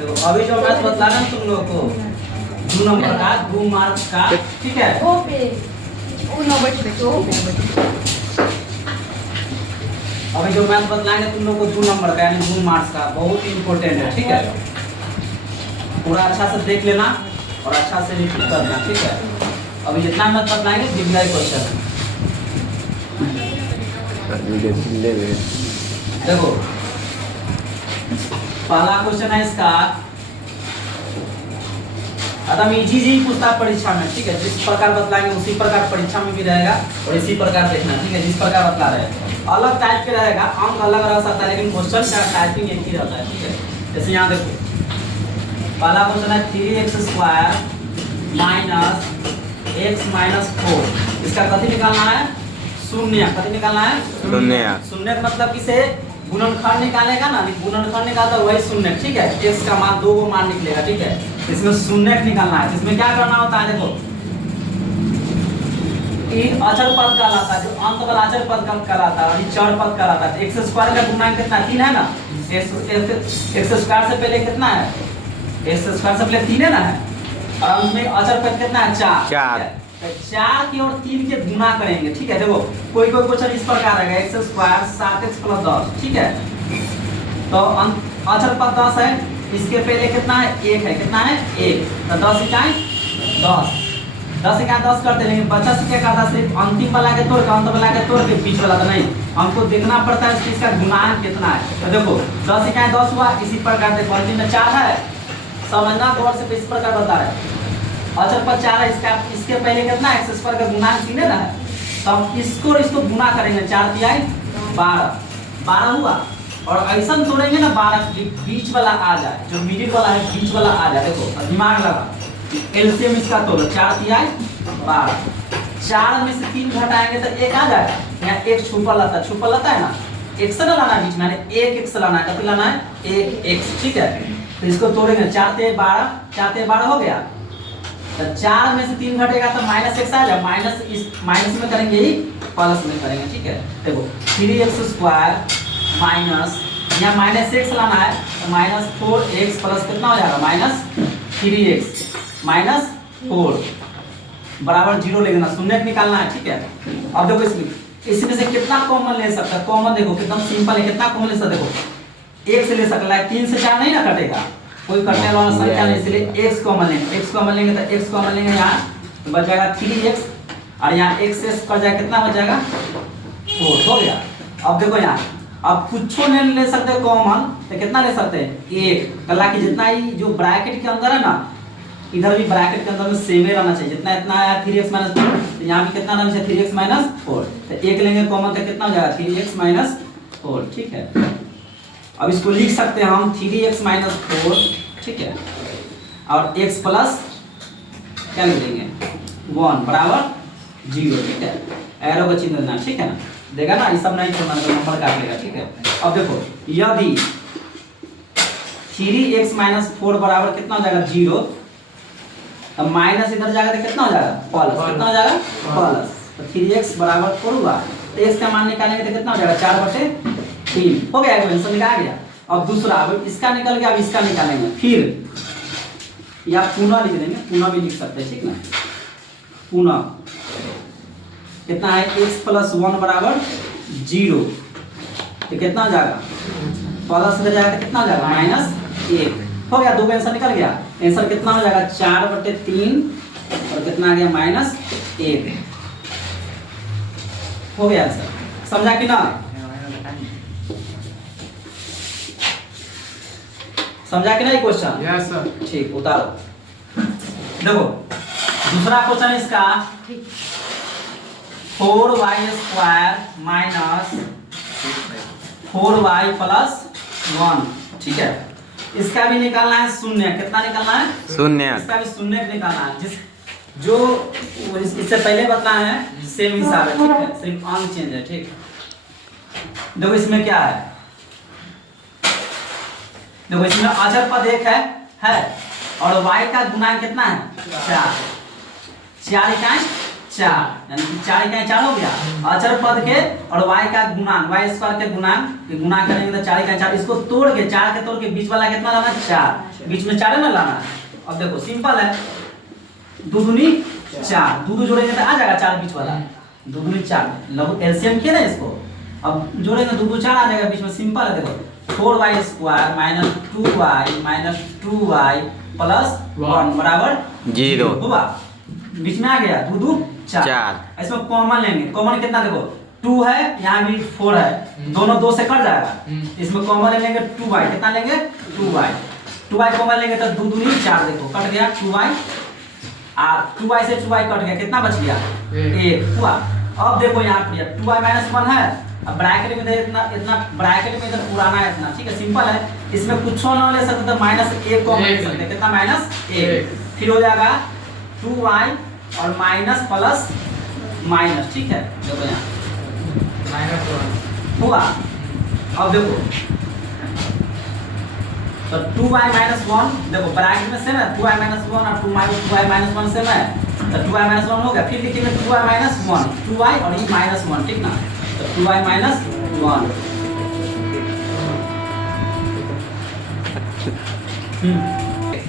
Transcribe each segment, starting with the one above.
तो अभी जो मैथ बतलाना तुम लोगों को 2 नंबर का 2 मार्क्स का, ठीक है। अभी जो मैथ बतलाएंगे तुम लोग को 2 नंबर का यानी 2 मार्क्स का, बहुत इंपॉर्टेंट है, ठीक है। पूरा अच्छा से देख लेना और अच्छा से रिपीट करना, ठीक है। अभी जितना मैथ बतलाएंगे दिव्या क्वेश्चन देखो। पहला क्वेश्चन है इसका, एकदम इजी जी पूछता परीक्षा में, ठीक है। जिस प्रकार बतलाएंगे उसी प्रकार परीक्षा में भी रहेगा और इसी प्रकार देखना, ठीक है। जिस प्रकार बतला रहे हैं अलग टाइप के रहेगा, अंक अलग रह सकता है लेकिन क्वेश्चन का टाइपिंग एक ही रहता है, ठीक है। जैसे यहाँ देखो पहला क्वेश्चन है 3x² माइनस x माइनस 4, इसका कथी निकालना है? शून्य। कथी निकालना है? शून्य। शून्य का मतलब किसे? गुणनखंड निकालेगा ना, गुणनखंड निकालता वही शून्य, ठीक है। x का मान 2 मान निकलेगा, ठीक है। इसमें शून्य निकालना है। इसमें क्या करना होता है देखो, एक अचर पद कहलाता है, जो अंत वाला अचर पद कहलाता है और ये चर पद कहलाता है। x स्क्वायर का गुणा कितना? 3 है ना। x स्क्वायर से पहले कितना है? x स्क्वायर से पहले 3 है ना, और अंत में अचर पद कितना है? 4। 4 की और 3 के गुणा करेंगे, ठीक है। देखो कोई कोई क्वेश्चन इस प्रकार आएगा, x स्क्वायर 7x + 10, ठीक है। तो अचर पद 10 है, इसके पहले कितना है? 1 है। कितना है? 1। तो 10 इकाई 10, 10 इकाई 10 करते, लेकिन बच्चा से क्या करता है? सिर्फ अंतिम वाला के तोड़ के, अंत वाला के तोड़ के, बीच वाला तो नहीं। हमको देखना पड़ता है कि इसका गुणांक कितना है। तो देखो 10 इकाई 10 हुआ, इसी प्रकार देखो अंतिम में 4 है। समझना गौर से, इस प्रकार बता रहे हैं। अचर पद 4 है, इसके पहले कितना है? x स्क्वायर का गुणांक 3 है ना, तो हम इसको गुना करेंगे। 4 तिहाई 12 हुआ, और ऐसा तोड़ेंगे ना 12 बीच वाला आ जाए, जो मिडिल वाला है बीच वाला आ जाए। देखो दिमाग लगा, एलसीएम इसका तोड़ो, 4 तिहाई 12, 4 में से 3 घटाएंगे तो 1 आ जाएगा। यहाँ 1 छुपा लाता है ना, x ना लाना बीच में, 1 x लाना है। कितना लाना है? 1 x, ठीक है। तो इसको तोड़ेंगे, 4 तिहाई 12, 4 तिहाई 12 हो गया। तो 4 में से 3 घटेगा तो -x आ जाए, माइनस इस माइनस में करेंगे ही प्लस में करेंगे, ठीक है। देखो 3x² माइनस, यहाँ -x लाना है तो -4x प्लस कितना हो जाएगा? -3x -4 बराबर 0 लेना, शून्य निकालना है, ठीक है। अब देखो इसमें से कितना कॉमन ले सकता है? कॉमन देखो कितना सिंपल है, कितना कॉमन ले सकता है? देखो 1 से ले सकता है, 3 से 4 नहीं ना कटेगा, कोई कटने वाला संख्या नहीं, इसलिए x कॉमन लेंगे। x कॉमन लेंगे तो x कॉमन लेंगे, यहाँ तो बच जाएगा 3x, और यहाँ x से कट जाएगा, कितना बच जाएगा? 4 हो गया। अब देखो यहाँ अब कुछ नहीं ले सकते कॉमन, तो कितना ले सकते हैं? 1। हालांकि जितना ही जो ब्रैकेट के अंदर है ना, इधर भी ब्रैकेट के अंदर में सेम ही रहना चाहिए। जितना इतना आया 3x - 4, तो यहाँ भी कितना रहना चाहिए? 3x - 4। तो 1 लेंगे कॉमन तो कितना हो जाएगा? 3x - 4, ठीक है। अब इसको लिख सकते हैं हम 3x - 4, ठीक है, और x प्लस क्या लिख देंगे? 1 बराबर 0, ठीक है। एरो का चिन्ह देना, ठीक है ना, देगा ना, ये सब नहीं छोड़ना तो नंबर काट लेगा, ठीक है। अब देखो यदि 3x - 4 बराबर कितना हो जाएगा? 0, तो माइनस इधर जाएगा तो कितना हो जाएगा? प्लस। कितना हो जाएगा? प्लस। तो 3x बराबर 4 हुआ, तो x का मान निकालेंगे तो कितना हो जाएगा? 4/3 हो गया, आंसर निकाल गया। अब दूसरा, अब इसका निकल गया, अब इसका निकालेंगे, फिर या पुनः लिख देंगे, पुनः भी लिख सकते हैं, ठीक ना। पुनः कितना है? x + 1 बराबर 0, तो कितना हो जाएगा? प्लस हो जाएगा तो कितना हो जाएगा? -1 हो गया। 2 का आंसर निकल गया। आंसर कितना हो जाएगा? 4/3, और कितना आ गया? -1 हो गया आंसर। समझा कि ना? समझा कि नहीं क्वेश्चन? Yes sir. ठीक, उतारो। देखो दूसरा क्वेश्चन इसका 4y² माइनस 4y + 1, ठीक है। इसका भी निकालना है शून्य। कितना निकालना है? शून्य। इसका भी शून्य निकालना है। जिस जो इससे पहले बताया है सेम हिसाब है, ठीक है, सिर्फ अंक चेंज है, ठीक। देखो इसमें क्या है, देखो इसमें अचर पद 1 है और y का गुणांक कितना है? 4। 4 इकाई 4 यानी कि 4 का 4 हो गया। अचर पद के और y का गुणांक y स्क्वायर के गुणा करेंगे तो 4 का 4, इसको तोड़ के 4 के तोड़ के बीच वाला कितना लाना है 4, बीच में 4 है ना लाना है। अब देखो सिंपल है, 2 दूनी 4, 2 जोड़ेंगे तो आ जाएगा 4 बीच वाला, 2 दूनी 4 लघु एलसीएम किया ना इसको, अब जोड़ेंगे 2 2 4 आ जाएगा बीच में। सिंपल है, देखो 4y square minus 2y minus 2y plus 1 बराबर 0 हुआ, बीच में आ गया 2 2 4। इसमें कॉमन लेंगे, कॉमन कितना देखो 2 है, यहाँ भी 4 है, दोनों 2 से कट जाएगा। इसमें कॉमन लेंगे 2y, कितना लेंगे 2y कॉमन लेंगे तो 2 दूनी 4, देखो कट गया 2y, 2y से 2y कट गया, कितना बच गया 1 हुआ। अब देखो यहाँ पर 2y माइनस 1 है, अब ब्रैकेट में इतना ब्रैकेट में इधर पुराना है इतना, ठीक है सिंपल है, इसमें कुछ ना ले सकते तो -1 कॉमन ले सकते, कितना -1, फिर हो जाएगा 2y और माइनस प्लस माइनस, ठीक है देखो यहाँ -1 हुआ। अब देखो तो 2y माइनस 1 देखो ब्रैकेट में सेम है, 2y माइनस 1 और 2y माइनस 1 सेम है, तो 2y माइनस 1 हो गया, फिर लिखेंगे 2y माइनस 1, 2y और ये -1, ठीक ना, तो 2y माइनस 1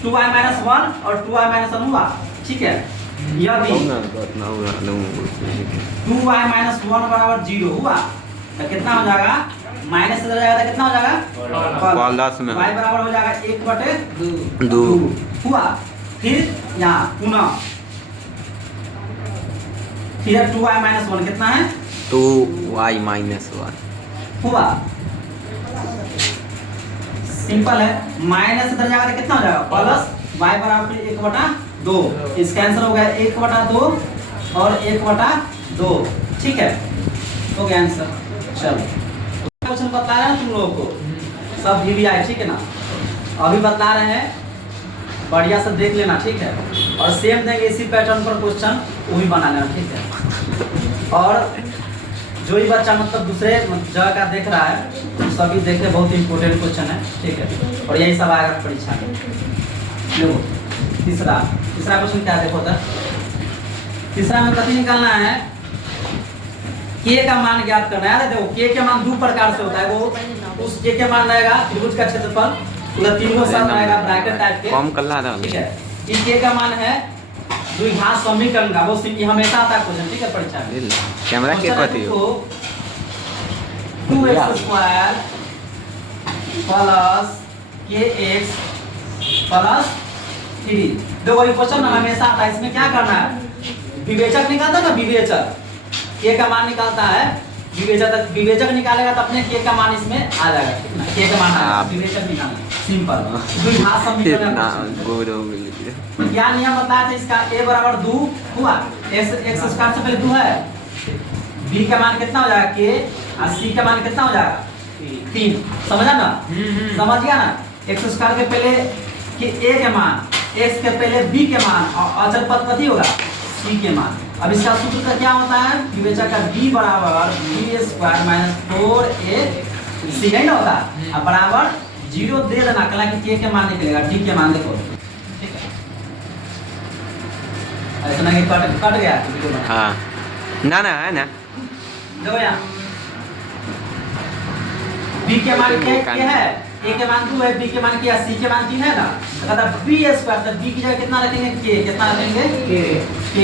2y माइनस 1 और 2y माइनस 1 हुआ, ठीक है। यदि 2y माइनस 1 बराबर 0 हुआ तो कितना हो जाएगा, माइनस इधर जाएगा तो कितना हो जाएगा y बराबर हो जाएगा 1/2 हुआ। फिर यहाँ पुनः फिर 2y माइनस 1 कितना है 2y माइनस 1 हुआ, सिंपल है, माइनस इधर जाएगा तो कितना हो जाएगा प्लस y बराबर 1/2, इसका आंसर हो गया 1/2 और 1/2, ठीक है हो गया आंसर। चलो क्वेश्चन बता रहे हैं तुम लोगों को सब भी आए, ठीक है ना, अभी बता रहे हैं, बढ़िया से देख लेना, ठीक है, और सेम देंगे इसी पैटर्न पर क्वेश्चन, वो भी बना लेना, ठीक है। और जो ही बच्चा मतलब दूसरे जगह का देख रहा है तो सभी देखे, बहुत इंपॉर्टेंट क्वेश्चन है, ठीक है, और यही सब आएगा परीक्षा में। देखो तीसरा क्वेश्चन क्या देखो था, तीसरा में कथी निकालना है, k का मान ज्ञात करना है। देखो k के मान दो प्रकार से होता है, वो उस k के मान रहेगा त्रिभुज का क्षेत्रफल, पूरा तीनों साथ रहेगा ब्रैकेट टाइप के, कम कर ला, ठीक है। इस k का मान है द्विघात समीकरण का, वो हमेशा आता है क्वेश्चन, ठीक है परीक्षा में। कैमरा के कथी हो 2x square plus kx plus 3, देखो ये क्वेश्चन हमेशा आता है, इसमें क्या करना है, विवेचक निकालता है ना, विवेचक k का मान निकालता है, विवेचक निकालेगा तो अपने k का मान इसमें आ जाएगा, ठीक ना, k का मान विवेचक निकालना सिंपल द्विघात समीकरण। क्या नियम बताया था इसका, a बराबर 2 हुआ, x स्क्वायर से पहले 2 है, b का मान कितना हो जाएगा k और c का मान कितना हो जाएगा 3, समझा ना, समझ गया ना, x स्क्वायर के पहले कि a के मान, x के पहले b के मान और अचर पद कथी होगा c के मान। अब इसका सूत्र का क्या होता है, विवेचक का b बराबर b स्क्वायर माइनस 4ac है ना होता है, अब बराबर 0 दे देना, कला कि k के मान निकलेगा, d के मान देखो, ठीक है, ऐसा नहीं कट गया, हाँ ना ना है ना, देखो यहाँ b के मान क्या है, a के मान 2 है, b के मान क्या, c के मान 3 है ना, तो कहता b स्क्वायर, तो b की जगह कितना रखेंगे k, कितना रखेंगे k,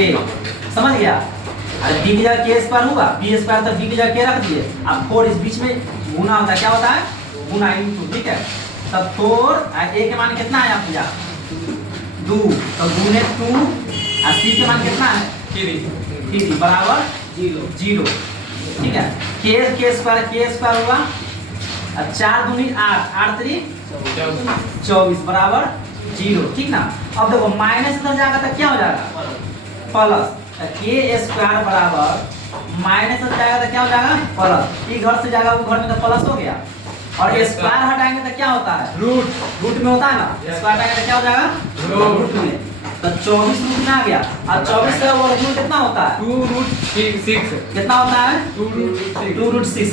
समझ गया, अरे b की जगह k स्क्वायर होगा, b स्क्वायर तो b की जगह k रख दिए, अब 4 इस बीच में गुना होता है, क्या होता है गुना इनटू, ठीक है, तब 4 a के मान कितना है आपका 2, तो गुने 2 और c के मान कितना है 3 बराबर 0, ठीक है, k स्क्वायर हुआ, 4 दूनी 8, 8 3 24 बराबर 0, ठीक ना। अब देखो माइनस इधर जाएगा तो क्या हो जाएगा प्लस, k स्क्वायर बराबर माइनस इधर जाएगा तो क्या हो जाएगा प्लस, ये घर से जाएगा वो घर में तो प्लस हो गया, और ये स्क्वायर हटाएंगे तो क्या होता है रूट में होता है ना, स्क्वायर हटाएंगे तो क्या हो जाएगा रूट में, तो 24 रूट में आ गया, और 24 का वर्गमूल कितना होता है 2√6, कितना होता है 2√6,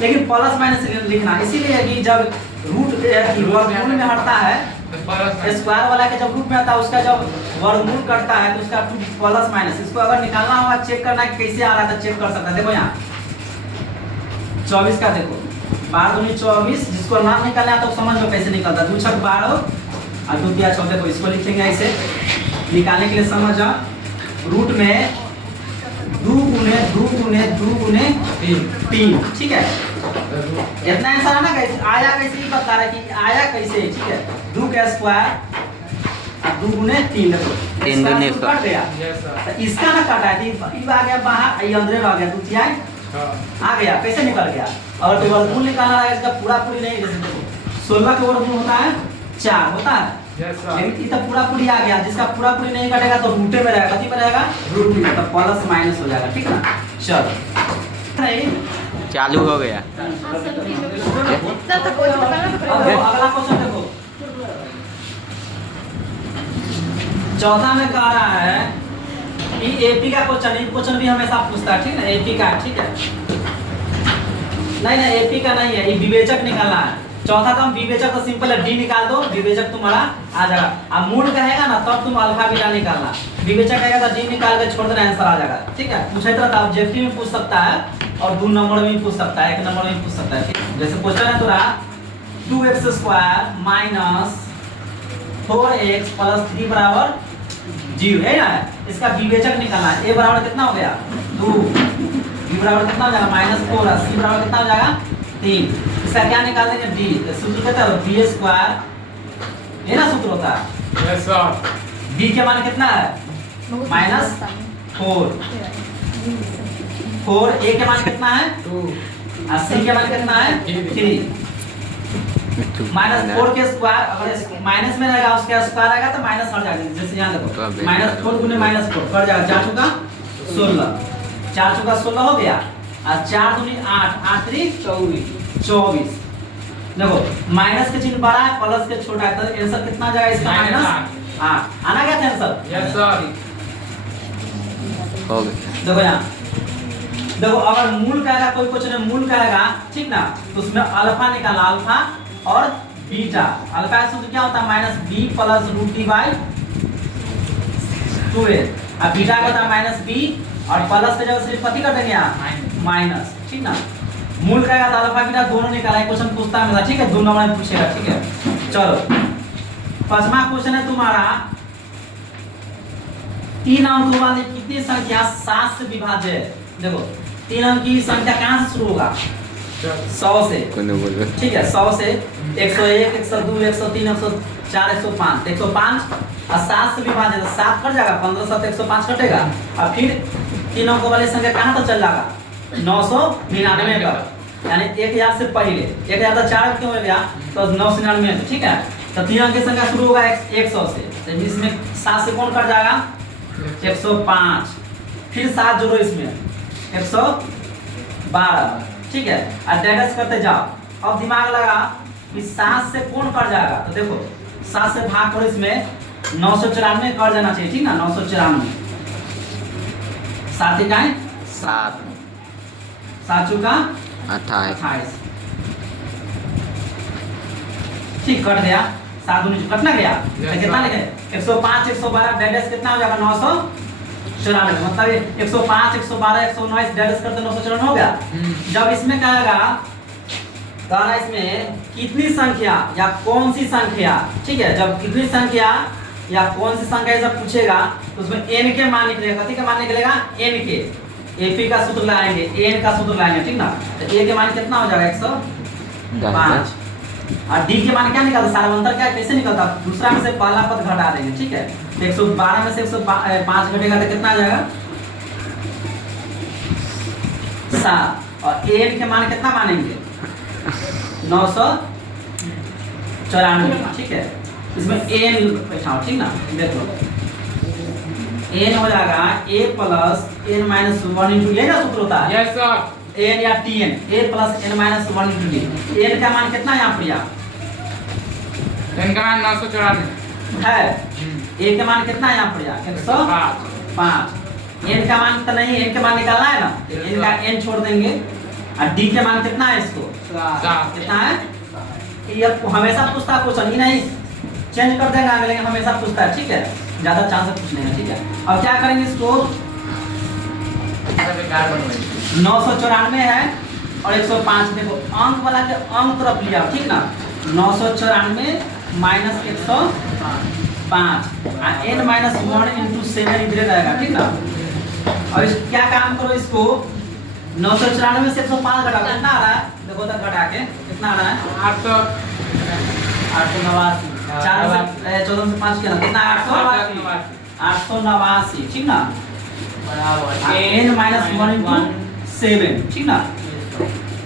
लेकिन प्लस माइनस लिखना, इसीलिए कि जब रूट वर्गमूल में हटता है, स्क्वायर वाला के जब रूट में आता है उसका जब वर्गमूल करता है तो उसका प्लस माइनस, इसको अगर निकालना होगा, चेक करना है कैसे आ रहा था, चेक कर सकता है। देखो यहाँ 24 का देखो 12 दूनी 24, जिसको नाम निकालना है तो समझ लो कैसे निकलता है। 2 छक 12 और 2 तिया 14। देखो इसको लिखेंगे ऐसे, निकालने के लिए समझ जाओ। रूट में 2 गुने 2 गुने 2 गुने 3, ठीक है। इतना आंसर है ना, कैसे आया, कैसे ही बता रहा है कि आया कैसे, ठीक है। 2 का स्क्वायर 2 गुने 3, देखो 3 दूनी कट गया। तो इसका ना कटा है, ये आ गया बाहर, ये अंदर आ गया, 2 तिया आ गया, कैसे निकल गया। और तो वर्गमूल निकालना है, इसका पूरा पूरी नहीं, जैसे देखो 16 का वर्गमूल होता है 4 होता है, लेकिन ये तो पूरा पूरी आ गया, जिसका पूरा पूरी नहीं कटेगा तो रूटे में रहेगा, कथी में रहेगा, रूट में, तो प्लस माइनस हो जाएगा, ठीक है ना। चलो नहीं चालू हो गया। अब अगला क्वेश्चन देखो, चौथा में कह रहा है कि एपी का क्वेश्चन भी हमेशा पूछता है, ठीक है ना, एपी का, ठीक है। नहीं एपी का नहीं है, ये विवेचक निकालना है। चौथा तो हम विवेचक तो सिंपल है, डी निकाल दो, विवेचक तुम्हारा आ जाएगा। अब मूल कहेगा ना तब तुम अल्फा बीटा निकालना, विवेचक कहेगा तो डी निकाल के छोड़ देना, आंसर आ जाएगा, ठीक है। पूछे तो ऑब्जेक्टिव में पूछ सकता है और 2 नंबर में भी पूछ सकता है, 1 नंबर में भी पूछ सकता है, ठीक है। जैसे क्वेश्चन है तुम्हारा 2x² माइनस 4x प्लस 3 बराबर 0 है ना, इसका विवेचक निकालना है। a बराबर कितना हो गया 2, b बराबर कितना हो जाएगा -4, और c बराबर कितना हो जाएगा 3। इसका क्या निकाल देंगे d, सूत्र कहता है b² ये ना सूत्र होता है। Yes sir. b के मान कितना है -4, a के मान कितना है 2 और c के मान कितना है 3। -4 के स्क्वायर, अगर माइनस में रहेगा उसका स्क्वायर आएगा तो माइनस हट जाएगा, जैसे यहाँ देखो -4 गुने -4 कट जाएगा, 4 चुका 16, 4 चुका 16 हो गया, और 4 दूनी 8, 8 3 24। देखो माइनस के चिन्ह बड़ा है, प्लस के छोटा है, तो आंसर कितना आ जाएगा इसका -8 आना गया था आंसर। Yes sir. हो गया। देखो यहाँ देखो, अगर मूल कहेगा, कोई क्वेश्चन में मूल कहेगा, ठीक ना, तो उसमें अल्फा निकालना, अल्फा और बीटा। अल्फा का सूत्र क्या होता है -b प्लस √t/2a, और बीटा का होता है -b और प्लस के जगह सिर्फ कथी कर देंगे यहाँ माइनस, ठीक ना। मूल का तो अल्फा बीटा दोनों निकाला है, क्वेश्चन पूछता है, ठीक है, 2 नंबर में पूछेगा, ठीक है। चलो 5वां क्वेश्चन है तुम्हारा, 3 अंक वाली कितनी संख्या 7 से विभाज्य है। देखो 3 अंक की संख्या कहाँ से शुरू होगा 100 से, ठीक है, 100 से 101 102 103 104 105 105 और 7 से विभाजित 7 कट जाएगा, 15 7 105 कटेगा, और फिर 3 अंकों वाली संख्या कहाँ तक चल जाएगा 999 तक, यानी 1000 से पहले 1000 तो 4 क्यों हो गया तो 999, ठीक है। तो 3 अंक की संख्या शुरू होगा 100 से, तो इसमें 7 से कौन कट जाएगा 105, फिर 7 जोड़ो इसमें 112, ठीक है, और डैश करते जाओ। अब दिमाग लगा कि 7 से कौन कट जाएगा, तो देखो 7 से भाग करो, इसमें 994 कट जाना चाहिए, ठीक ना, 994 7 इकाई 7 7 चुका 28 ठीक कट गया, 7 दूनी कटना गया, तो कितना लिखे 105 112 डैश कितना हो जाएगा 994, मतलब 105 112 119 डैश करते 994 हो गया। जब इसमें कहेगा कहना इसमें कितनी संख्या या कौन सी संख्या, ठीक है, जब कितनी संख्या या कौन सी संख्या ऐसा पूछेगा तो उसमें n के मान निकलेगा, कथी का मान निकलेगा n के, एपी का सूत्र लाएंगे, n का सूत्र लाएंगे, ठीक ना। तो a के मान कितना हो जाएगा 105, और d के मान क्या निकलता, सारांतर क्या कैसे निकलता, दूसरा में से पहला पद घटा देंगे, ठीक है। 112 में से 105 घटेगा तो कितना आ जाएगा 7, और n के मान कितना मानेंगे 994, ठीक है। इसमें n बैठाओ, ठीक ना, देखो n हो जाएगा a plus n minus 1 into, ये ना सूत्र होता है यस सर। n या tn, a plus n minus 1 into d। n का मान कितना यहाँ पर इनका मान 994 है, a के मान कितना यहाँ पर 105, n का मान तो नहीं, n के मान निकालना है ना, n का n छोड़ देंगे, और d के मान कितना है इसको 7 कितना है, ये हमेशा पूछता है क्वेश्चन, ही नहीं चेंज कर देगा, लेकिन हमेशा पूछता है, ठीक है। ज़्यादा चांस कुछ नहीं है, ठीक है। अब क्या करेंगे इसको, बेकार बनवाई 994 है और 105, देखो अंक वाला के अंक तरफ लिया, ठीक ना। 994 माइनस 105 n माइनस 1 इंटू 7 इधर रहेगा, ठीक ना। और क्या काम करो, इसको 994 से 105 घटाओ, कितना आ रहा है देखो तक घटा के कितना आ रहा है 889, 14 से 5 कितना 889, ठीक ना। n माइनस 1 इंटू 7, ठीक ना।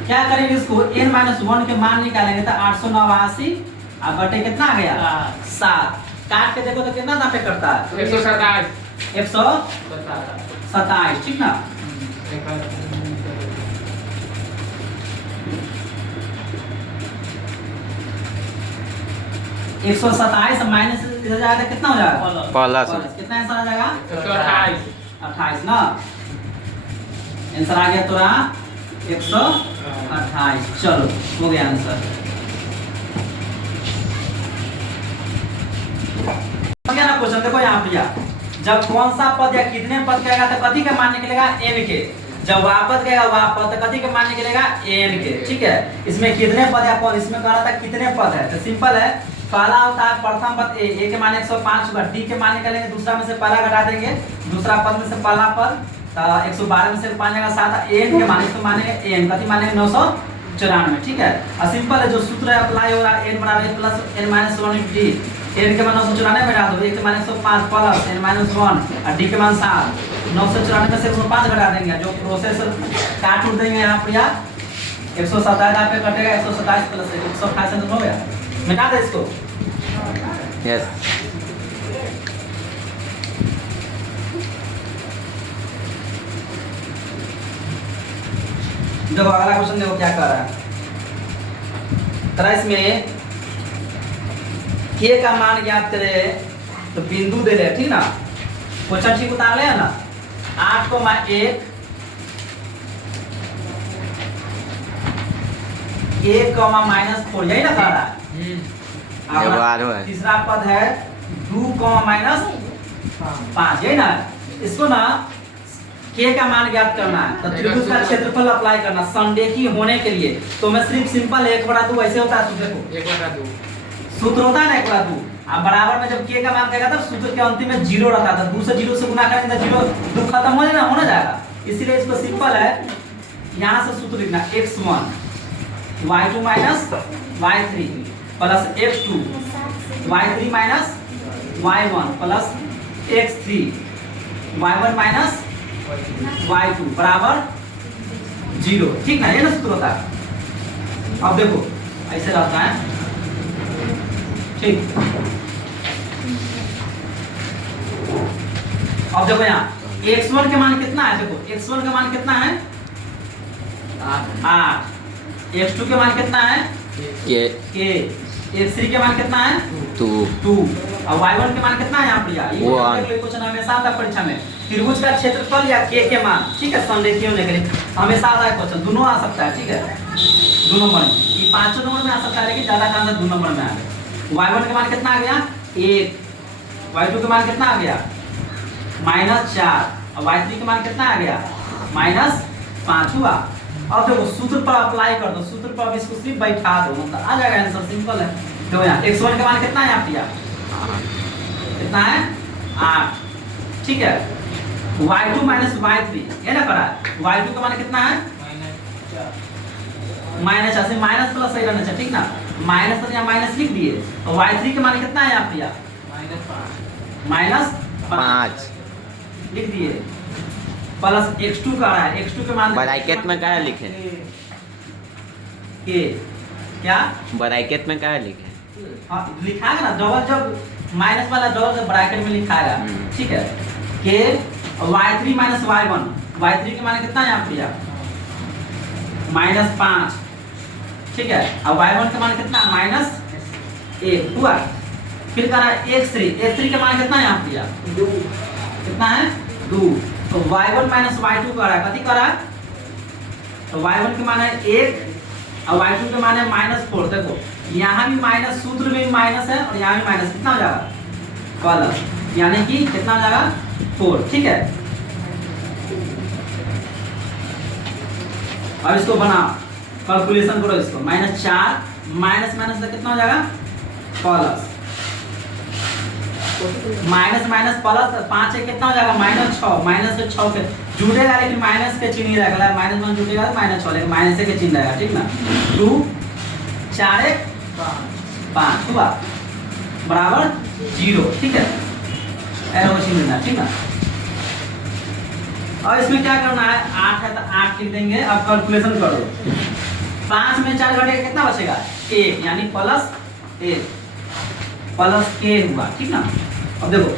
क्या करेंगे इसको, n माइनस 1 के मान निकालेंगे तो 889 और बटे कितना आ गया 7, काट के देखो तो कितना नापे करता है 127, ठीक ना। एक 127 माइनस इधर जाएगा कितना हो जाएगा प्लस कितना आंसर आ जाएगा 28 ना। आंसर आ गया तोरा 128। चलो हो गया आंसर। ना क्वेश्चन देखो यहाँ पे, जब कौन सा पद या कितने पद कहेगा तो कथी का मान निकलेगा n के, जब वापद कहेगा वापद तो कथी का मान निकलेगा n के, ठीक है। इसमें कितने पद या कौन, इसमें कह रहा था कितने पद है तो सिंपल है, पहला होता है प्रथम पद a के मान 105 होगा, d के मान निकालेंगे, दूसरा में से पहला घटा देंगे, दूसरा पद में से पहला पद तो 112 में से 5 जाएगा 7, n के मान इसको मानेंगे n, कथी मानेंगे 994, ठीक है। और सिंपल है, जो सूत्र अप्लाई हो रहा है n बराबर a plus n minus 1 d, n के मान 994 में डाल दो, a के मान 105 प्लस n माइनस 1 और d के मान 7, 994 में से 105 घटा देंगे, जो प्रोसेस काट उठ देंगे यहाँ पर यार 127 आप पे कटेगा, 127 प्लस 128 हो गया, मिटा दे इसको। यस देखो अगला क्वेश्चन देखो क्या कर रहा है, तरह इसमें k का मान ज्ञात करे तो बिंदु दे ले, ठीक ना। क्वेश्चन ठीक उतार ले ना, 8,1 -4 यही ना कर रहा है। तीसरा पद है 2, -5 यही ना। इसको ना k का मान ज्ञात करना है तो त्रिभुज का क्षेत्रफल अप्लाई करना समरेखी होने के लिए, तो मैं सिर्फ सिंपल 1/2 ऐसे होता है सूत्र को, 1/2 सूत्र होता है ना 1/2, अब बराबर में जब k का मान कहेगा तब सूत्र के अंतिम में 0 रहता था, 2 से 0 से गुणा करेंगे तो 0 खत्म हो जाएगा। इसीलिए इसको सिंपल है, यहाँ से सूत्र लिखना x1 y2 minus y3 plus x2 y3 minus y1 plus x3 y1 minus y2 बराबर 0, ठीक ना। ये ना सूत्र होता है। अब देखो ऐसे रहता है, ठीक। अब देखो यहाँ x1 के मान कितना है, देखो x1 का मान कितना है 8, x2 के मान कितना है k, x3 के मान कितना है 2 और y1 के मान कितना है यहाँ पर, ये क्वेश्चन हमेशा आता है परीक्षा में, त्रिभुज का क्षेत्रफल या k के मान, ठीक है, समरेखी होने के लिए हमेशा आता है क्वेश्चन, दोनों आ सकता है, ठीक है, 2 नंबर में, ये 5 नंबर में आ सकता है, लेकिन ज्यादा चांस है 2 नंबर में आ गया। y1 के मान कितना आ गया 1, y2 के मान कितना आ गया -4 और y3 के मान कितना आ गया -5 हुआ। अब देखो सूत्र पर अप्लाई कर दो, सूत्र पर इसको सिर्फ बैठा दो, मतलब आ जाएगा आंसर, सिंपल है। देखो यहाँ x1 के मान कितना है यहाँ पर, कितना है 8, ठीक है। y2 माइनस y3 ये ना करा, y2 का मान कितना है माइनस, ऐसे माइनस प्लस सही रहना चाहिए, ठीक ना। माइनस तो यहाँ माइनस लिख दिए, और y3 के मान कितना है यहाँ पे -5 लिख दिए, प्लस x2 का रहा है, x2 के मान ब्रैकेट में क्या लिखे, के क्या ब्रैकेट में क्या लिखे, हाँ लिखाएगा ना, डबल जब माइनस वाला डबल जब ब्रैकेट में लिखाएगा, ठीक है। के y3 माइनस y1, y3 के मान कितना है यहाँ पे -5, ठीक है, और y1 का मान कितना -1 हुआ। फिर कह रहा है x3 के मान कितना है यहाँ पे 2, कितना है 2, तो y1 माइनस y2 कर रहा है, कथी कर रहा है, तो y1 के मान है 1 और y2 के मान है -4। देखो यहाँ भी माइनस, सूत्र में भी माइनस है और यहाँ भी माइनस, कितना हो जाएगा प्लस, यानी कि कितना हो जाएगा 4, ठीक है। अब इसको बनाओ, कैलकुलेशन करो इसको, -4 माइनस माइनस से कितना हो जाएगा प्लस, माइनस माइनस प्लस 5 है कितना हो जाएगा -6, माइनस के 6 के जुड़ेगा लेकिन माइनस के चिन्ह ही रहेगा, माइनस में जुड़ेगा तो -6 लेकिन माइनस के चिन्ह रहेगा, ठीक ना। 2 4 1 5 हुआ बराबर 0, ठीक है, एरो चिन्ह देना, ठीक ना। और इसमें क्या करना है, 8 है तो 8 लिख देंगे। अब कैलकुलेशन करो, 5 में 4 घटेगा कितना बचेगा 1, यानी प्लस के हुआ, ठीक ना। अब देखो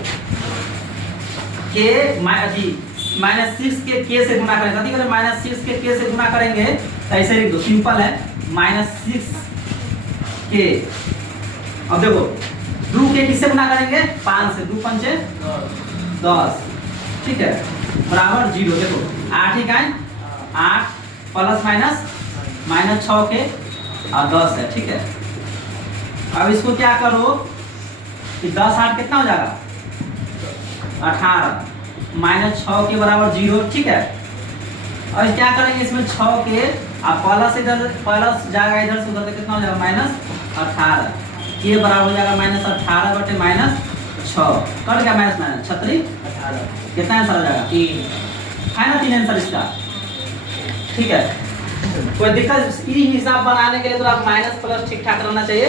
के -6 के से गुना करेंगे, कथी करें -6 के से गुना करेंगे तो ऐसे लिख दो, सिंपल है -6 के। अब देखो 2 के किससे गुना करेंगे 5 से, 2 पंचे 10, ठीक है, बराबर 0। देखो 8 ही का 8 प्लस माइनस -6 के और 10 है, ठीक है। अब इसको क्या करो कि 10 8 कितना हो जाएगा 18, -6 के बराबर 0, ठीक है। और क्या करेंगे इसमें 6 के और प्लस इधर प्लस जाएगा इधर से उधर, कितना हो जाएगा -18 के बराबर हो जाएगा -18 बटे -6, कट गया माइनस 36, कितना आंसर आ जाएगा 3, है ना 3 आंसर इसका, ठीक है। कोई दिक्कत, ये हिसाब बनाने के लिए तो आप माइनस प्लस ठीक ठाक रहना चाहिए,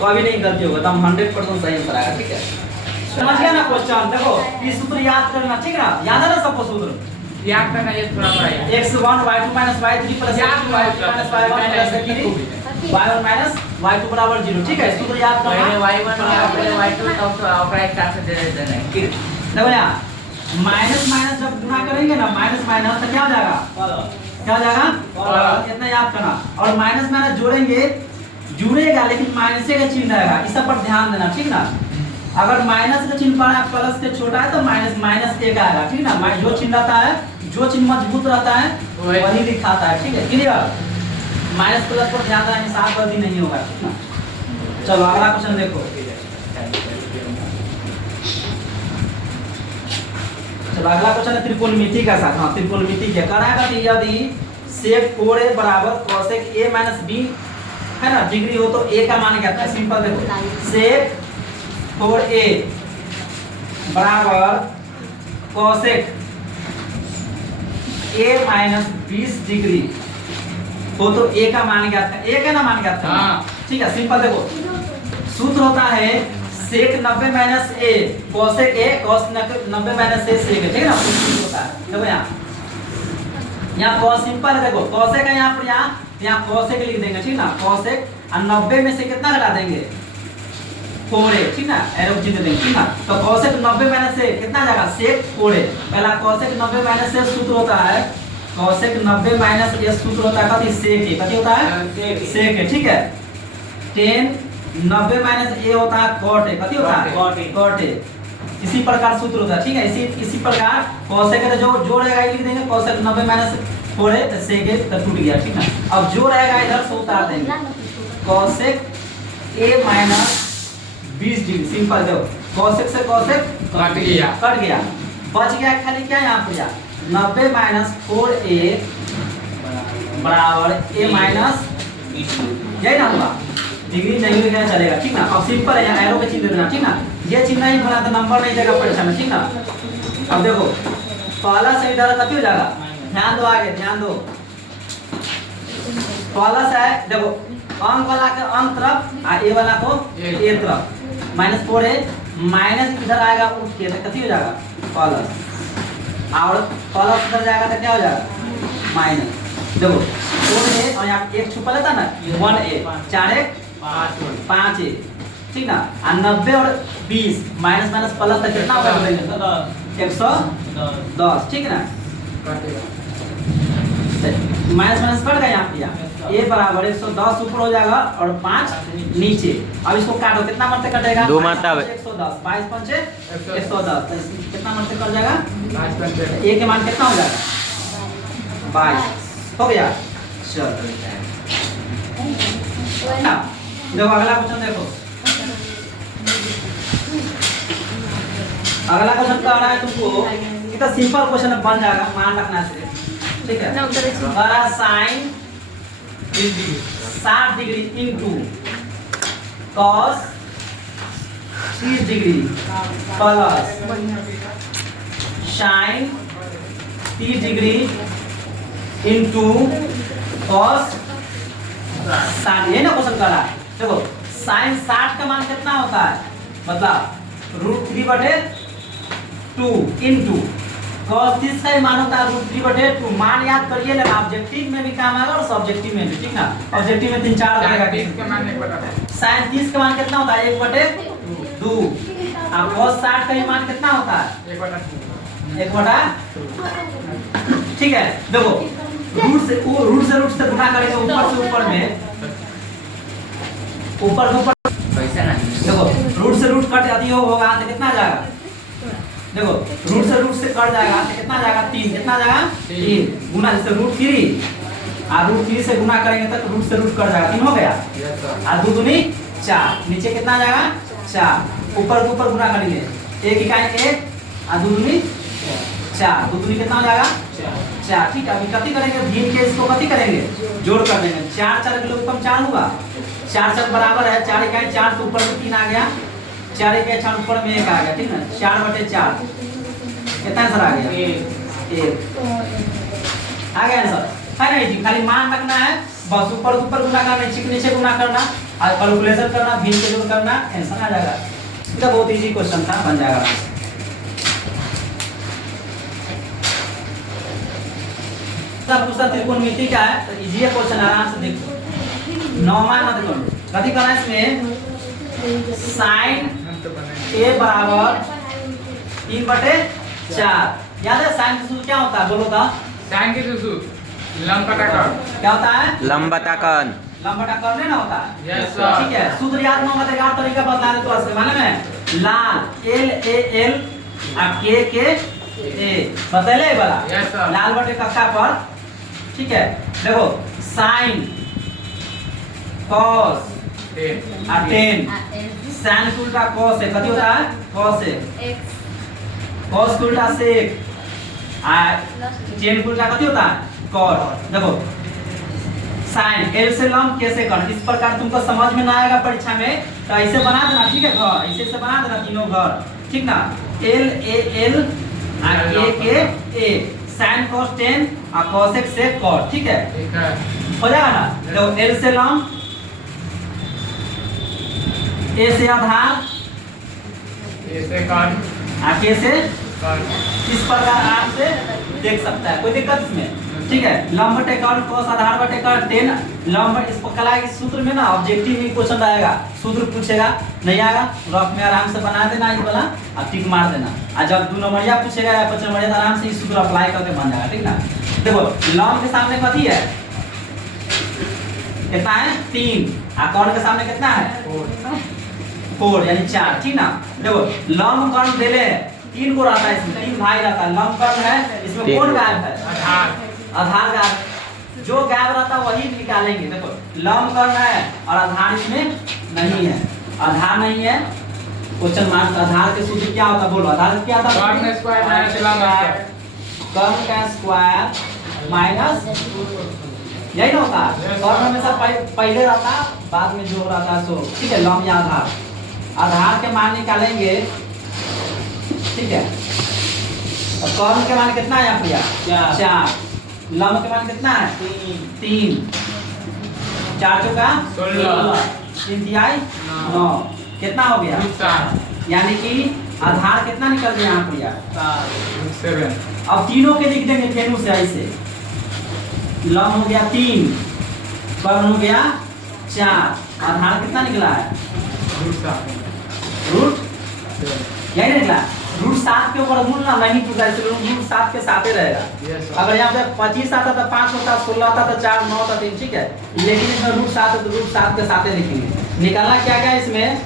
कभी नहीं गलती होगा, तो हम 100% सही आंसर आएगा, ठीक है। समझ गया ना क्वेश्चन, देखो ये सूत्र याद करना, ठीक है ना, याद है ना सबको सूत्र याद करना, ये थोड़ा बड़ा याद। x1 y2 - y3 + x2 y1 + y1 + x3 y1 - y2 बराबर 0, ठीक है। सूत्र याद करना, पहले y1 और पहले y2 तब तो ओकरा एक साथ से दे देना है। देखो यार माइनस माइनस जब गुना करेंगे ना, माइनस माइनस तो क्या हो जाएगा क्या हो जाएगा, इतना याद करना। और माइनस माइनस जोड़ेंगे, जुड़ेगा लेकिन माइनस का चिन्ह रहेगा, इस सब पर ध्यान देना, ठीक ना। अगर माइनस का चिन्ह पड़ा प्लस के छोटा है तो माइनस एक आएगा, ठीक ना। जो चिन्ह रहता है, जो चिन्ह मजबूत रहता है वही दिखाता है, ठीक है, क्लियर। माइनस प्लस पर ध्यान देना, हिसाब गलती नहीं होगा, ठीक ना। चलो अगला क्वेश्चन देखो, चलो अगला क्वेश्चन है त्रिकोणमिति का साथ। हाँ त्रिकोणमिति क्या कराएगा कि यदि sec 4a बराबर cosec a - b है ना डिग्री हो तो a का मान क्या था, सिंपल देखो sec 4a बराबर cosec a - 20 डिग्री हो तो a का मान क्या था, a का ना मान क्या था, ठीक है। सिंपल देखो सूत्र होता है sec 90 - a cosec a cos 90 - a sec, ठीक है ना, होता है। देखो यहाँ cos सिंपल है, देखो cosec है यहाँ पर, यहाँ cosec लिख देंगे, ठीक ना। cosec और 90 में से कितना घटा देंगे 4a, ठीक ना, एरो चिन्ह देंगे, ठीक ना। तो cosec 90 - से कितना जाएगा sec 4a। पहला cosec 90 - से सूत्र होता है, cosec 90 - a सूत्र होता है कथी sec a, कथी होता है sec a, ठीक है। 10 90 - a होता है cot a, कथी होता है cot a। इसी प्रकार सूत्र होता है, ठीक है। इसी प्रकार cosec का जो रहेगा लिख देंगे, cosec 90 - 4a तो sec a तो टूट गया, ठीक ना। अब जो रहेगा इधर से उतार देंगे, cosec a - 20 डिग्री, सिंपल देखो cosec से cosec कट गया, बच गया खाली क्या यहाँ पर 90 - 4a बराबर a - यही ना होगा, डिग्री नहीं लिखना चलेगा, ठीक ना। अब सिंपल है, यहाँ एरो के चिन्ह देना, ठीक ना। ये चिन्ह नहीं बना तो नंबर नहीं देगा परीक्षा में, ठीक ना। अब देखो पहला से इधर कथी हो जाएगा, ध्यान दो आगे, ध्यान दो। पहला से है देखो अंक वाला के अंक तरफ और ए वाला को ए तरफ, -4a माइनस इधर आएगा उठ के तो कथी हो जाएगा प्लस, और प्लस इधर जाएगा तो क्या हो जाएगा माइनस। देखो 4a और यहाँ एक छुपा रहता ना 1a 4 1 5a, ठीक ना। और 90 और 20 माइनस प्लस तक कितना होगा 110, ठीक है ना। माइनस कट गया यहाँ पे, a बराबर 110 ऊपर हो जाएगा और 5 नीचे। अब इसको काटो, कितना मरते कटेगा 2 मरता 110, 22 पंचे 110, कितना मरते कट जाएगा a के मान कितना हो जाएगा 22 हो गया। चलो देखो अगला क्वेश्चन देखो, अगला क्वेश्चन कह रहा है तुमको, ये तो सिंपल क्वेश्चन बन जाएगा, मान रखना से, ठीक है। कह रहा sine 60 degree into cos 30 degree plus sin 30 degree into cos 60, ये ना क्वेश्चन कर रहा है। देखो sin 60 का मान कितना होता है, मतलब √3/2 इनटू cos 30 का ही मान होता है √3/2। मान याद करिए लेना, ऑब्जेक्टिव में भी काम आएगा और सब्जेक्टिव में भी, ठीक ना। ऑब्जेक्टिव में 3-4 रहेगा। sin 30 का मान कितना होता है 1/2, और cos 60 का ही मान कितना होता है 1/2, ठीक है। देखो रूट से गुणा करेंगे ऊपर से ऊपर में, ऊपर से ऊपर पैसा नहीं देखो रूट से रूट कट जाती होगा तो कितना जाएगा, देखो रूट से कट जाएगा तो कितना जाएगा 3, कितना जाएगा 3 गुना, जैसे √3 और √3 से गुना करेंगे तक रूट से रूट कट जाएगा, 3 हो गया, और 2 दूनी 4, नीचे कितना जाएगा 4, ऊपर ऊपर गुना करेंगे 1 इकाई 1 और 2 दूनी 4, 2 दूनी कितना हो जाएगा 4, ठीक है। अभी कथी करेंगे, भीम के इसको कथी करेंगे, जोड़ कर देंगे, 4 किलो कम 4 हुआ, 4 बराबर है 4 इकाई 4, तो ऊपर में 3 आ गया, 4 इकाई 4 ऊपर में 1 आ गया, ठीक है। 4/4 कितना आंसर आ गया 1 आ गया आंसर, है नहीं जी। खाली मान रखना है बस, ऊपर गुना करना, नीचे गुना करना और कैलकुलेशन करना, भीम के जोड़ करना, आंसर आ जाएगा। ये बहुत इजी क्वेश्चन था, बन जाएगा। सब दूसरा त्रिकोणमिति का है तो इजी है क्वेश्चन, आराम से देखो। 9वां मत करो, कथी करना है इसमें, sin a बराबर 3/4, याद है साइन का सूत्र क्या होता है, बोलो तो। साइन के सूत्र लंबवताकर्ण क्या होता है, लंबवताकर्ण। लंबवताकर्ण नहीं ना होता है, यस सर, ठीक है। सूत्र याद न होगा तो तरीका बता दे, तो इसके मालूम है लाल LAL और KKA बतले वाला, यस सर, लाल बटे कक्षा पर, ठीक है। देखो साइन cos 10 sin का उल्टा cos है, कथी होता है cos है, cos का उल्टा sec, tan का उल्टा कथी होता है cot। देखो sin L से लंब K से कर्ण, इस प्रकार तुमको समझ में ना आएगा परीक्षा में तो ऐसे बना देना, ठीक है। घर ऐसे से बना देना तीनों घर, ठीक ना। LAL और KKA sin cos 10 और cos x से cot, ठीक है, ठीक है, हो जाएगा ना। देखो L से लंब, A से आधार, ऐसे कर्ण और K से, कर्ण, इस प्रकार आराम से देख सकता है, कोई दिक्कत इसमें, ठीक है। लंब बटे कर्ण cos आधार बटे कर्ण 10 लंब, इस कला के सूत्र में ना ऑब्जेक्टिव में क्वेश्चन आएगा, सूत्र पूछेगा, नहीं आएगा रफ में आराम से बना देना ये वाला और टिक मार देना, और जब 2 नंबरिया पूछेगा या 5 नंबरिया आराम से इस सूत्र अप्लाई करके बन जाएगा, ठीक ना। देखो लंब के सामने कथी है, कितना है 3, और कर्ण के सामने कितना है 4 यानी 4, ठीक ना। देखो लंब कर्ण देले है 3 को रहता है, इसमें 3 भाई रहता है, लंब कर्ण है, इसमें कौन गायब है, आधार गायब, जो गायब रहता है वही निकालेंगे। देखो लंब कर्ण है और आधार इसमें नहीं है, आधार नहीं है, क्वेश्चन मार्क। आधार के सूत्र क्या होता है, बोलो आधार क्या था, कर्ण स्क्वायर माइनस लंब स्क्वायर, कर्ण का स्क्वायर माइनस, यही ना होता है। कर्ण हमेशा पहले रहता है, बाद में जो रहता है सो, ठीक है। लंब या आधार, आधार के मान निकालेंगे, ठीक है। कर्ण के मान कितना है यहाँ पर 4, लंब के मान कितना है 3, 4 चौका 16, 3 तिहाई 9, कितना हो गया 7, यानी कि आधार कितना निकल गया यहाँ पर यार 7। अब तीनों के लिख देंगे फेनू से ऐसे, लंब हो गया 3, कर्ण हो गया 4, आधार कितना निकला है रूट, यही निकला √7 के ऊपर मूल ना नहीं टूटा, इसलिए √7 के साथ ही रहेगा। अगर यहाँ पे 25 आता तो 5 होता, 16 आता तो 4, 9 था 3, ठीक है। लेकिन इसमें √7 है तो √7 के साथ ही लिखेंगे। निकालना क्या क्या इसमें,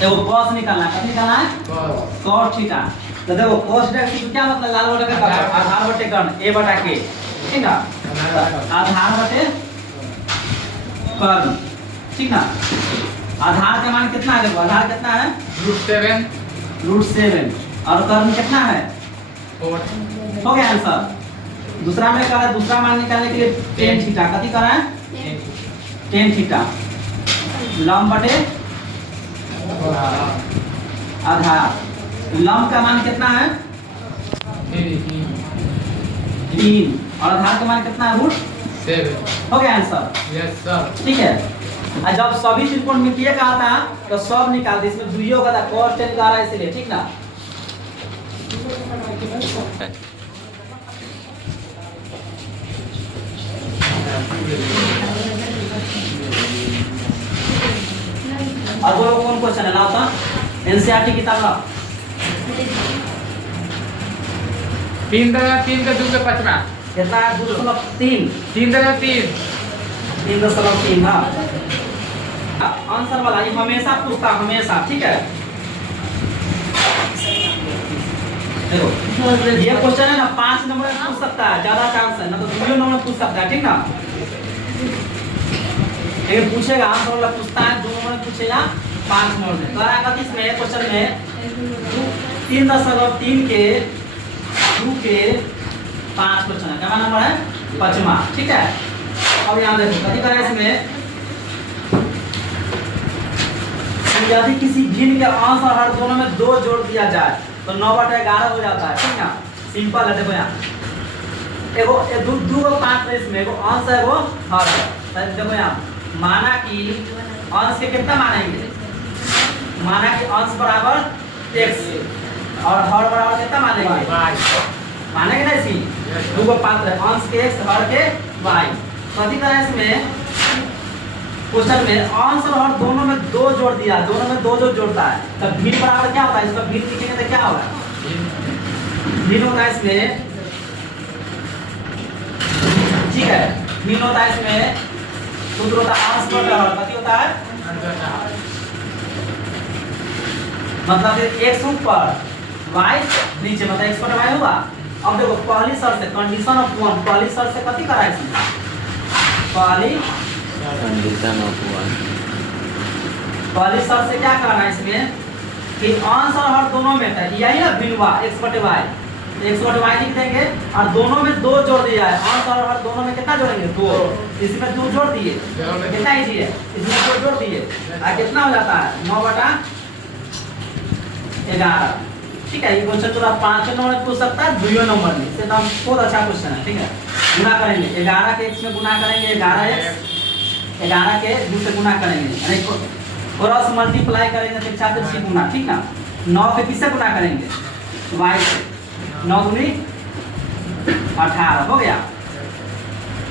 देखो cos निकालना है, कब निकालना है cos थीटा। तो देखो cos थीटा क्या मतलब, लाल बटे का आधार बटे कर्ण a बटा k, ठीक ना, आधार बटे कर्ण, ठीक ना। आधार का मान कितना है, देखो आधार कितना है √7 √7 और कर्ण कितना है 4 हो गया आंसर। दूसरा में कहा दूसरा मान निकालने के लिए tan थीटा कथी करा है tan थीटा लंब बटे आधार। लंब का मान कितना है 3 और आधार का मान कितना है √7 हो गया आंसर। Yes sir. ठीक है। और जब सभी त्रिकोणमितीय का आता तो सब निकालते, इसमें दुइयों का था cos tan का आ रहा है इसलिए, ठीक ना। और वो कौन क्वेश्चन है लाओ तो एनसीईआरटी किताब लाओ। 3 का 2 का 5 कितना है 2.3 3.3 हाँ। आंसर वाला ये हमेशा पूछता हमेशा, ठीक है। देखो ये क्वेश्चन है ना 5 नंबर में पूछ सकता है, ज्यादा चांस है ना तो 2 नंबर में पूछ सकता है, ठीक ना। एक पूछेगा आंसर वाला पूछता है 2 नंबर में पूछेगा 5 नंबर में। कह रहा है इसमें क्वेश्चन में 3.3 के 2 के 5 क्वेश्चन है, क्या नंबर है 5वां, ठीक है। अब यहाँ देखो कथी करें इसमें यदि किसी भिन्न के अंश और हर दोनों में 2 जोड़ दिया जाए तो 9/11 हो जाता है, ठीक ना। सिंपल है। देखो यहाँ एगो 2 को 5 इसमें एगो अंश है वो हर है। देखो यहाँ माना कि अंश के कितना मानेंगे, माना कि अंश बराबर x और हर बराबर कितना मानेंगे मानेंगे ना इसी 2 को 5 है अंश के x हर के y। कथी करें इसमें क्वेश्चन में अंश और हर दोनों में 2 जोड़ दिया, दोनों में 2 जोड़ता है तब भिन्न बराबर क्या होता है, इसका भिन्न लिखेंगे तो क्या होगा भिन्न होता है इसमें, ठीक है। भिन्न होता है इसमें सूत्र होता है अंश बटे हर, कथी होता है मतलब x ऊपर y नीचे, मतलब x बटे y होगा। अब देखो पहली शर्त से कंडीशन ऑफ 1, पहली शर्त से कथी करा इसमें पहली शर्त से क्या करना है इसमें कि अंश और हर दोनों में था यही ना भिन्न हुआ x बटे y लिख देंगे और दोनों में 2 जोड़ दिया है। अंश और हर दोनों में कितना जोड़ेंगे 2, इसमें 2 जोड़ दिए कितना इजी है, इसमें 2 जोड़ दिए और कितना हो जाता है 9/11, ठीक है। ये क्वेश्चन तो 5 नंबर में पूछ सकता है 2 नंबर में, इससे तो हम बहुत अच्छा क्वेश्चन है, ठीक है। गुना करेंगे 11 के x में गुना करेंगे 11 के 2 से गुना करेंगे यानी क्रॉस मल्टीप्लाई करेंगे तो 4 गुना, ठीक ना। 9 के किससे गुना करेंगे y से, 9 दूनी 18 हो गया।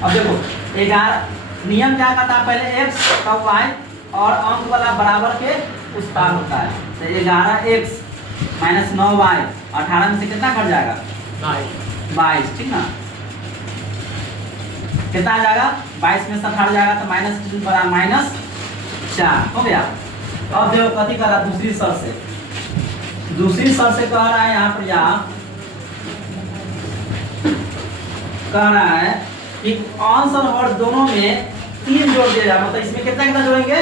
अब देखो 11 नियम क्या कहता है पहले x तब y और अंक वाला बराबर के उस पार होता है तो 11x माइनस 9y 18 में से कितना कट जाएगा 22, ठीक ना। कितना आ जाएगा 22 में से 18 जाएगा तो -4 हो गया। अब देखो कथी कर रहा दूसरी शर्त से कह रहा है यहाँ पर कह रहा है कि अंश और हर दोनों में 3 जोड़ दिया जाए, मतलब इसमें कितना जोड़ेंगे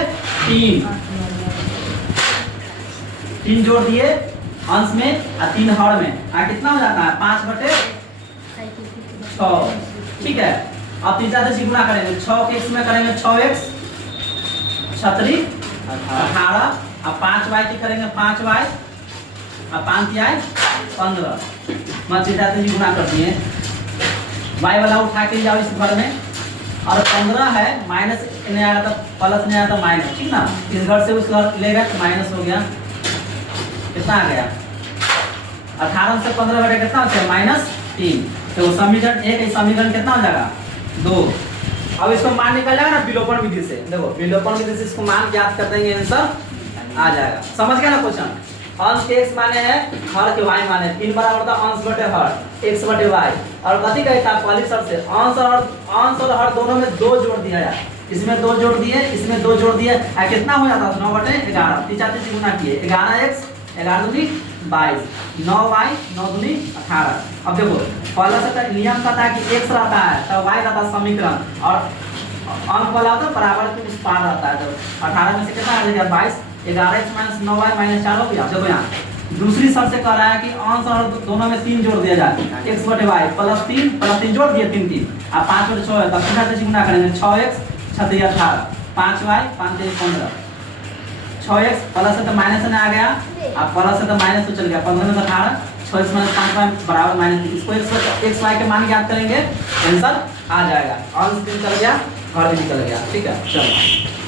3 जोड़ दिए अंश में और 3 हर में कितना हो जाता है 5/6, ठीक है। अब तीसरा से गुना करेंगे 6 के x में करेंगे 6x 36 18 और 5y की करेंगे 5y और 5y 15, मतलब तीसरा से गुना कर दिए y वाला उठा के जाओ इस घर में और 15 है माइनस नहीं आया तो प्लस नहीं आया तो माइनस, ठीक ना। इस घर से उस घर ले गए तो माइनस हो गया, कितना आ गया 18 से 15 घटे कितना हो गया -3, तो समीकरण 1 समीकरण कितना हो जाएगा 2। अब इसको मान निकल जाएगा ना विलोपन विधि से, देखो विलोपन विधि से इसको मान ज्ञात कर देंगे आंसर आ जाएगा। समझ गया ना क्वेश्चन। अंश के x माने है हर के y माने 3 बराबर होता अंश बटे हर x बटे y और कथी कहता है पहली शर्त से अंश और हर दोनों में 2 जोड़ दिया है, इसमें 2 जोड़ दिए इसमें 2 जोड़ दिए कितना हो जाता है 9/11 3 गुना किए 11x 11 दूनी 22 9y 9 दूनी 18। अब देखो पहला से नियम कहता है कि x रहता है तब y रहता है समीकरण और अंक वाला होता है बराबर के उस पार रहता है। तो 18 में से कितना आ जाएगा 22 11x - 9y - 4 हो गया। देखो यहाँ दूसरी शर्त से कह रहा है कि अंश और दोनों में 3 जोड़ दिया जाए, x बटे y प्लस 3 जोड़ दिए 3 अब 5 बटे 6 है, तब सीधा से गुना करेंगे 6x 6 3 18 5y 5 3 15 6x प्लस है तो माइनस में आ गया, अब प्लस है तो माइनस तो चल गया 15 में 18 6x माइनस 5y बराबर माइनस, इसको x y के मान ज्ञात करेंगे, आंसर आ जाएगा। अंश भी निकल गया और भी निकल गया। ठीक है, चलो